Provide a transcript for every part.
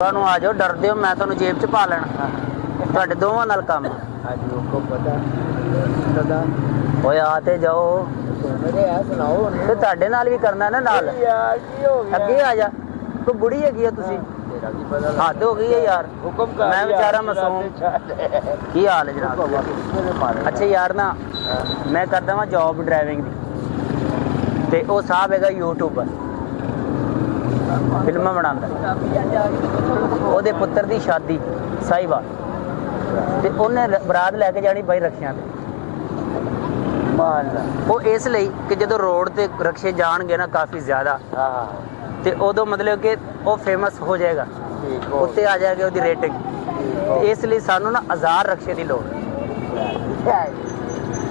ਤੁਹਾਨੂੰ ਆ ਜਾਓ, ਡਰਦੇ ਹੋ ਮੈਂ ਤੁਹਾਨੂੰ ਜੇਬ 'ਚ ਪਾ ਲੈਣਾ। ਤੁਹਾਡੇ ਦੋਵਾਂ ਨਾਲ ਕੰਮ। ਹਾਂਜੀ ਉਹ ਪਤਾ ਪਤਾ ਓਏ ਆ ਤੇ ਜਾਓ, ਮੇਰੇ ਆ ਸੁਣਾਓ ਤੇ ਤੁਹਾਡੇ ਨਾਲ ਵੀ ਕਰਨਾ ਨਾ ਨਾਲ। ਯਾਰ ਕੀ ਹੋ ਗਿਆ? ਅੱਗੇ ਆ ਜਾ, ਤੂੰ ਬੁੜੀ ਹੈਗੀ ਆ ਤੁਸੀਂ। ਤੇਰਾ ਕੀ ਪਤਾ ਹੱਦ ਹੋ ਗਈ ਹੈ ਯਾਰ। ਹੁਕਮ ਕਰ ਮੈਂ ਵਿਚਾਰਾ ਮਾਸੂਮ। ਕੀ ਹਾਲ ਹੈ ਜਨਾਬ? ਅੱਛਾ ਯਾਰ ਨਾ, ਮੈਂ ਕਰਦਾ ਵਾਂ ਜੌਬ ਡਰਾਈਵਿੰਗ ਦੀ, ਤੇ ਉਹ ਸਾਹਿਬ ਹੈਗਾ ਯੂਟਿਊਬਰ, ਫਿਲਮਾਂ ਬਣਾਉਂਦਾ। ਉਹਦੇ ਪੁੱਤਰ ਦੀ ਸ਼ਾਦੀ ਸਾਹੀਵਾਲ, ਤੇ ਉਹਨੇ ਬਰਾਤ ਲੈ ਕੇ ਜਾਣੀ ਬਾਈ ਰਕਸ਼ਿਆਂ ਤੇ। ਉਹ ਇਸ ਲਈ ਕਿ ਜਦੋਂ ਰੋਡ ਤੇ ਰਕਸ਼ੇ ਜਾਣਗੇ ਨਾ ਕਾਫੀ ਜ਼ਿਆਦਾ, ਤੇ ਉਦੋਂ ਮਤਲਬ ਕਿ ਉਹ ਫੇਮਸ ਹੋ ਜਾਏਗਾ, ਉੱਤੇ ਆ ਜਾਏਗੀ ਉਹਦੀ ਰੇਟਿੰਗ। ਇਸ ਲਈ ਸਾਨੂੰ ਨਾ 1000 ਰਕਸ਼ੇ ਦੀ ਲੋੜ।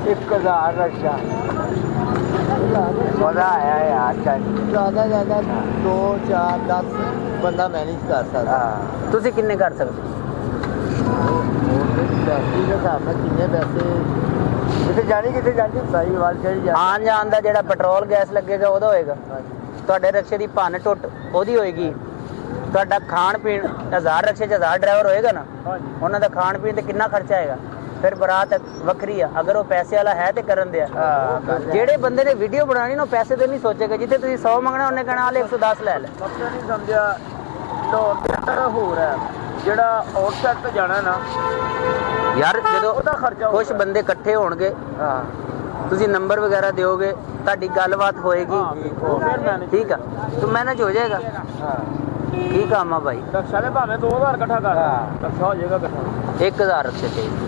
1000 ਰਕਸ਼ਾ ਮਜ਼ਾ ਆਇਆ ਯਾਰ। ਜ਼ਿਆਦਾ 2 4 10 ਬੰਦਾ ਮੈਨੇਜ ਕਰ ਸਕਦਾ। ਤੁਸੀਂ ਕਿੰਨੇ ਕਰ ਸਕਦੇ? ਪੈਸੇ ਦੇ ਹਿਸਾਬ ਨਾਲ ਕਿੰਨੇ ਪੈਸੇ ਕਿੱਥੇ ਜਾਣੀ ਸਾਹੀਵਾਲ ਚੜੀ ਜਾ। ਆਉਣ ਜਾਣ ਦਾ ਜਿਹੜਾ ਪੈਟਰੋਲ ਗੈਸ ਲੱਗੇਗਾ ਉਹਦਾ ਹੋਏਗਾ। ਤੁਹਾਡੇ ਰਕਸ਼ੇ ਦੀ ਭੰਨ ਟੁੱਟ ਉਹਦੀ ਹੋਏਗੀ। ਤੁਹਾਡਾ ਖਾਣ ਪੀਣ 1000 ਰਕਸ਼ੇ 'ਚ 1000 ਡਰਾਈਵਰ ਹੋਏਗਾ ਨਾ, ਉਹਨਾਂ ਦਾ ਖਾਣ ਪੀਣ ਤੇ ਕਿੰਨਾ ਖਰਚਾ ਆਏਗਾ। ਫਿਰ ਬਰਾਤ ਵੱਖਰੀ ਆ, ਅਗਰ ਉਹ ਪੈਸੇ ਵਾਲਾ ਹੈ ਤੇ ਕਰਨ ਦਿਆ। ਜਿਹੜੇ ਬੰਦੇ ਨੇ ਵੀਡੀਓ ਬਣਾਣੀ ਨਾ ਉਹ ਪੈਸੇ ਤੇ ਨਹੀਂ ਸੋਚੇਗਾ। ਜਿੱਥੇ ਤੁਸੀਂ 100 ਮੰਗਣਾ ਉਹਨੇ ਕਹਿਣਾ ਹਾਲੇ 110 ਲੈ ਲੈ। ਮਤਲਬ ਨਹੀਂ ਸਮਝਿਆ। ਲੋਰ ਹੋਰ ਹੈ ਜਿਹੜਾ ਆਊਟਸਾਈਡ ਤੇ ਜਾਣਾ ਨਾ ਯਾਰ, ਜਦੋਂ ਉਹਦਾ ਖਰਚਾ ਕੁਝ ਬੰਦੇ ਇਕੱਠੇ ਹੋਣਗੇ, ਤੁਸੀਂ ਨੰਬਰ ਵਗੈਰਾ ਦਿਓਗੇ, ਤੁਹਾਡੀ ਗੱਲਬਾਤ ਹੋਏਗੀ, ਠੀਕ ਆ, ਤੂੰ ਮੈਨੇਜ ਹੋ ਜਾਏਗਾ। ਕੀ ਕੰਮ ਆ ਭਾਈ? ਰਕਸ਼ਾ ਦੇ ਭਾਵੇਂ 2000 ਇਕੱਠਾ ਕਰ, ਰਕਸ਼ਾ ਹੋ ਜਾਏਗਾ ਇਕੱਠਾ। 1000 ਰਕਸ਼ੇ ਚਾਹੀਦੇ।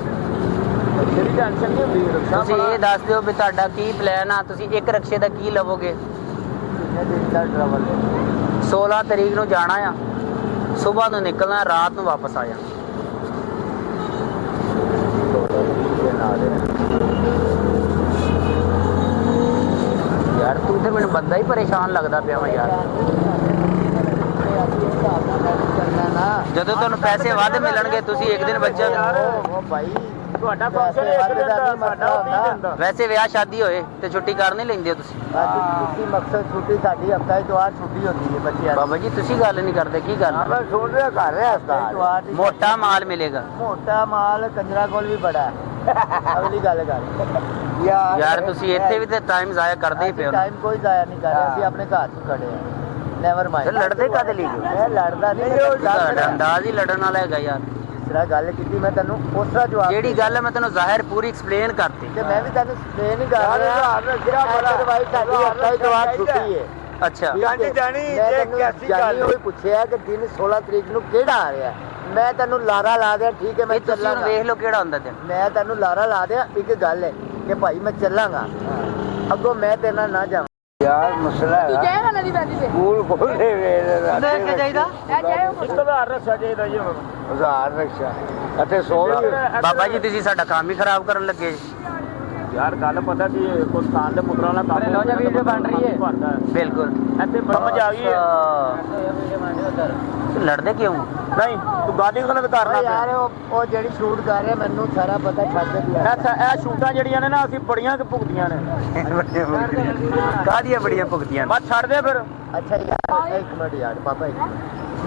ਤੇਰੀ ਟੈਨਸ਼ਨ ਨਹੀਂ ਹੁੰਦੀ। ਰਕਸ਼ਾ ਤੁਸੀਂ ਇਹ ਦੱਸ ਦਿਓ ਵੀ ਤੁਹਾਡਾ ਕੀ ਪਲਾਨ ਆ, ਤੁਸੀਂ ਇੱਕ ਰਕਸ਼ੇ ਦਾ ਕੀ ਲਵੋਗੇ? ਕਿੰਨੇ ਦਿਨ ਦਾ ਟਰੈਵਲ ਹੈ? 16 ਤਰੀਕ ਨੂੰ ਜਾਣਾ ਆ, ਸਵੇਰ ਨੂੰ ਨਿਕਲਣਾ, ਰਾਤ ਨੂੰ ਵਾਪਸ ਆ ਜਾਣਾ। ਯਾਰ ਤੂੰ ਤੇ ਮੈਨੂੰ ਬੰਦਾ ਹੀ ਪਰੇਸ਼ਾਨ ਲੱਗਦਾ ਪਿਆ ਵਾ ਯਾਰ। ਜਦੋਂ ਤੁਹਾਨੂੰ ਪੈਸੇ ਵੱਧ ਮਿਲਣਗੇ ਤੁਸੀਂ ਇੱਕ ਦਿਨ ਬੱਚਾ ਉਹ ਭਾਈ ਤੁਹਾਡਾ ਫੰਕਸ਼ਨ ਇੱਕ ਦਿਨ ਦਾ, ਸਾਡਾ 30 ਦਿਨ ਦਾ। ਵੈਸੇ ਵਿਆਹ ਸ਼ਾਦੀ ਹੋਏ ਤੇ ਛੁੱਟੀ ਕਰ ਨਹੀਂ ਲੈਂਦੇ ਤੁਸੀਂ? ਛੁੱਟੀ ਮਕਸਦ ਛੁੱਟੀ ਸਾਡੀ ਹਫਤਾ ਇਤਵਾਰ ਛੁੱਟੀ ਹੁੰਦੀ ਹੈ ਬੱਚਿਆਂ ਦੀ। ਬਾਬਾ ਜੀ ਤੁਸੀਂ ਗੱਲ ਨਹੀਂ ਕਰਦੇ, ਕੀ ਗੱਲ? ਮੈਂ ਸੁਣ ਰਿਹਾ ਕਰ ਰਿਹਾ ਹਫਤਾ ਮੋਟਾ ਮਾਲ ਮਿਲੇਗਾ। ਮੋਟਾ ਮਾਲ ਕੰਜਰਾ ਕੋਲ ਵੀ ਬੜਾ ਹੈ। ਅਗਲੀ ਗੱਲ ਕਰ ਯਾਰ ਤੁਸੀਂ ਇੱਥੇ ਵੀ ਤੇ ਟਾਈਮ ਜ਼ਾਇਆ ਕਰਦੇ ਹੀ ਪਏ ਹੋ। ਟਾਈਮ ਕੋਈ ਜ਼ਾਇਆ ਨਹੀਂ ਕਰ ਰਿਹਾ, ਅਸੀਂ ਆਪਣੇ ਘਰ 'ਚ ਖੜੇ ਆ। Never mind. ਲੜਦੇ ਕਾਹਦੇ ਲਈ? ਮੈਂ ਲੜਦਾ ਨਹੀਂ, ਤੁਹਾਡਾ ਅੰਦਾਜ਼ ਹੀ ਲੜਨ ਵਾਲਾ ਹੈਗਾ ਯਾਰ। ਜਿਹੜਾ ਗੱਲ ਕੀਤੀ ਮੈਂ ਤੈਨੂੰ ਉਸ ਦਾ ਜਵਾਬ। ਜਿਹੜੀ ਗੱਲ ਹੈ ਮੈਂ ਤੈਨੂੰ ਜ਼ਾਹਿਰ ਪੂਰੀ ਐਕਸਪਲੇਨ ਕਰਤੀ, ਤੇ ਮੈਂ ਵੀ ਤੈਨੂੰ ਐਕਸਪਲੇਨ ਹੀ ਕਰ ਰਿਹਾ। ਅਦਰਵਾਈਜ਼ ਸਾਡੀ ਹਫਤਾ ਇਤਵਾਰ ਛੁੱਟੀ ਹੈ। ਅੱਛਾ ਜਾਨੀ ਹੋਈ ਪੁੱਛਿਆ ਕਿ ਦਿਨ 16 ਤਰੀਕ ਨੂੰ ਕਿਹੜਾ ਆ ਰਿਹਾ। ਮੈਂ ਤੈਨੂੰ ਲਾਰਾ ਲਾ ਦਿਆਂ, ਠੀਕ ਹੈ ਮੈਂ ਚੱਲਾਂਗਾ। ਵੇਖ ਲਓ ਕਿਹੜਾ ਹੁੰਦਾ ਦਿਨ। ਮੈਂ ਤੈਨੂੰ ਲਾਰਾ ਲਾ ਦਿਆਂ, ਇੱਕ ਗੱਲ ਹੈ ਕਿ ਭਾਈ ਮੈਂ ਚੱਲਾਂਗਾ, ਅੱਗੋਂ ਮੈਂ ਤੇਰੇ ਨਾਲ ਨਾ ਜਾਵਾਂ। ਯਾਰ ਮਸਲਾ ਹੈ ਤੂੰ ਜਾਏਗਾ ਨਾ ਦੀ ਬੈਠੀ ਤੇ ਸਕੂਲ ਖੋਲੇ ਵੇ ਦੇਖ ਕੇ ਜਾਈਦਾ। 1000 ਰਕਸ਼ਾ ਚਾਹੀਦਾ ਜੀ। 1000 ਰਕਸ਼ਾ ਅਤੇ 100 ਬਾਬਾ ਜੀ ਤੁਸੀਂ ਸਾਡਾ ਕੰਮ ਹੀ ਖਰਾਬ ਕਰਨ ਲੱਗੇ ਯਾਰ। ਗੱਲ ਪਤਾ ਕੀ ਕੋਸਤਾਨ ਦੇ ਪੁੱਤਰਾਂ ਨਾਲ ਕੰਮ ਲੋ ਜਾ ਵੀਡੀਓ ਬਣ ਰਹੀ ਹੈ। ਬਿਲਕੁਲ ਇੱਥੇ ਸਮਝ ਆ ਗਈ ਲੜਦੇ ਕਿਉਂ? ਨਹੀਂ ਤੂੰ ਗਾਡੀ ਕੋਲ ਕਰਨਾ ਯਾਰ। ਉਹ ਜਿਹੜੀ ਸ਼ੂਟ ਕਰ ਰਿਹਾ ਮੈਨੂੰ ਸਾਰਾ ਪਤਾ ਛੱਡ ਦਿਆ। ਇਹ ਸ਼ੂਟਾਂ ਜਿਹੜੀਆਂ ਨੇ ਨਾ ਅਸੀਂ ਬੜੀਆਂ ਭੁਗਤੀਆਂ ਨੇ। ਕਾਹਦੀਆਂ ਬੜੀਆਂ ਭੁਗਤੀਆਂ? ਬਸ ਛੱਡ ਦੇ ਫਿਰ। ਅੱਛਾ ਯਾਰ ਇੱਕ ਮਿੰਟ ਯਾਰ ਪਾਪਾ,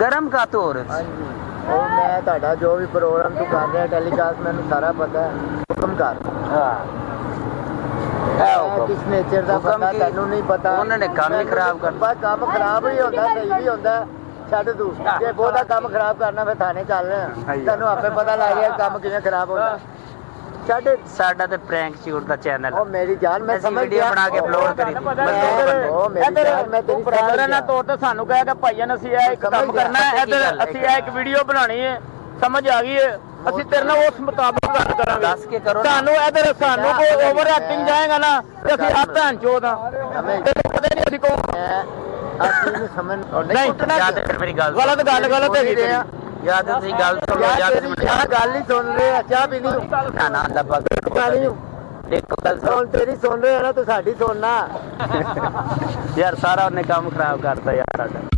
ਗਰਮ ਕਾਤੋਂ ਹੋ ਰਿਹਾ? ਹਾਂਜੀ ਉਹ ਮੈਂ ਤੁਹਾਡਾ ਜੋ ਵੀ ਪ੍ਰੋਗਰਾਮ ਤੂੰ ਕਰ ਰਿਹਾ ਟੈਲੀਕਾਸਟ ਮੈਨੂੰ ਸਾਰਾ ਪਤਾ ਹੈ। ਹੁਕਮ ਕਰ। ਕਿਸ ਨੇਚਰ ਦਾ ਬੰਦਾ ਤੈਨੂੰ ਨਹੀਂ ਪਤਾ। ਉਹਨਾਂ ਨੇ ਕੰਮ ਹੀ ਖਰਾਬ ਕਰਨਾ। ਕੰਮ ਖਰਾਬ ਹੀ ਹੁੰਦਾ, ਸਹੀ ਵੀ ਹੁੰਦਾ। ਛੱਡ ਤੂੰ, ਜੇ ਬਹੁਤਾ ਕੰਮ ਖਰਾਬ ਕਰਨਾ ਫਿਰ ਥਾਣੇ ਚੱਲ ਰਿਹਾ। ਤੈਨੂੰ ਆਪੇ ਪਤਾ ਲੱਗ ਗਿਆ ਕੰਮ ਕਿਵੇਂ ਖਰਾਬ ਹੁੰਦਾ। ਛੱਡ। ਸਾਡਾ ਤੇ ਪ੍ਰੈਂਕ ਸ਼ੂਟ ਦਾ ਚੈਨਲ। ਉਹ ਮੇਰੀ ਜਾਨ ਮੈਂ ਸਮਝ ਵੀਡੀਓ ਬਣਾ ਕੇ ਅਪਲੋਡ ਕਰੀ। ਉਹ ਮੇਰੀ ਜਾਨ ਮੈਂ ਤੇਰੀ ਬ੍ਰਦਰ ਨਾਲ ਤੌਰ ਤੇ ਸਾਨੂੰ ਕਹੇਗਾ ਭਾਈਆਂ ਅਸੀਂ ਇਹ ਇੱਕ ਕੰਮ ਕਰਨਾ ਹੈ, ਇੱਧਰ ਅਸੀਂ ਇਹ ਇੱਕ ਵੀਡੀਓ ਬਣਾਣੀ ਹੈ। ਸਮਝ ਆ ਗਈ ਹੈ? ਅਸੀਂ ਤੇਰੇ ਨਾਲ ਉਸ ਮੁਤਾਬਕ ਗੱਲ ਕਰਾਂਗੇ। ਦੱਸ ਕੇ ਕਰੋ। ਸਾਨੂੰ ਇੱਧਰ ਸਾਨੂੰ ਕੋਈ ਓਵਰ ਐਕਟਿੰਗ ਜਾਏਗਾ ਨਾ ਤੇ ਅਸੀਂ ਆਪ ਭੈਣ ਚੋਦ ਆ। ਤੈਨੂੰ ਪਤਾ ਨਹੀਂ ਅਸੀਂ ਕੌਣ। ਅਸੀਂ ਨੂੰ ਸਮਝ ਨਹੀਂ ਯਾਦ ਹੈ ਮੇਰੀ ਗੱਲ। ਗਲਤ ਗੱਲ ਗਲਤ ਹੈਗੀ ਤੇਰੀ। ਯਾਦ ਹੈ ਤੁਸੀਂ ਗੱਲ ਸੁਣੋ। ਯਾਰ ਗੱਲ ਨਹੀਂ ਸੁਣ ਰਹੇ। ਚਾਹ ਪੀ ਲਈ ਨਾ ਨਾ ਲੱਭਾ ਇੱਕ ਗੱਲ ਹੁਣ ਤੇਰੀ ਸੁਣ ਰਹੇ ਆ ਨਾ, ਤੂੰ ਸਾਡੀ ਸੁਣਨਾ। ਯਾਰ ਸਾਰਾ ਉਹਨੇ ਕੰਮ ਖਰਾਬ ਕਰਤਾ ਯਾਰ ਸਾਡਾ।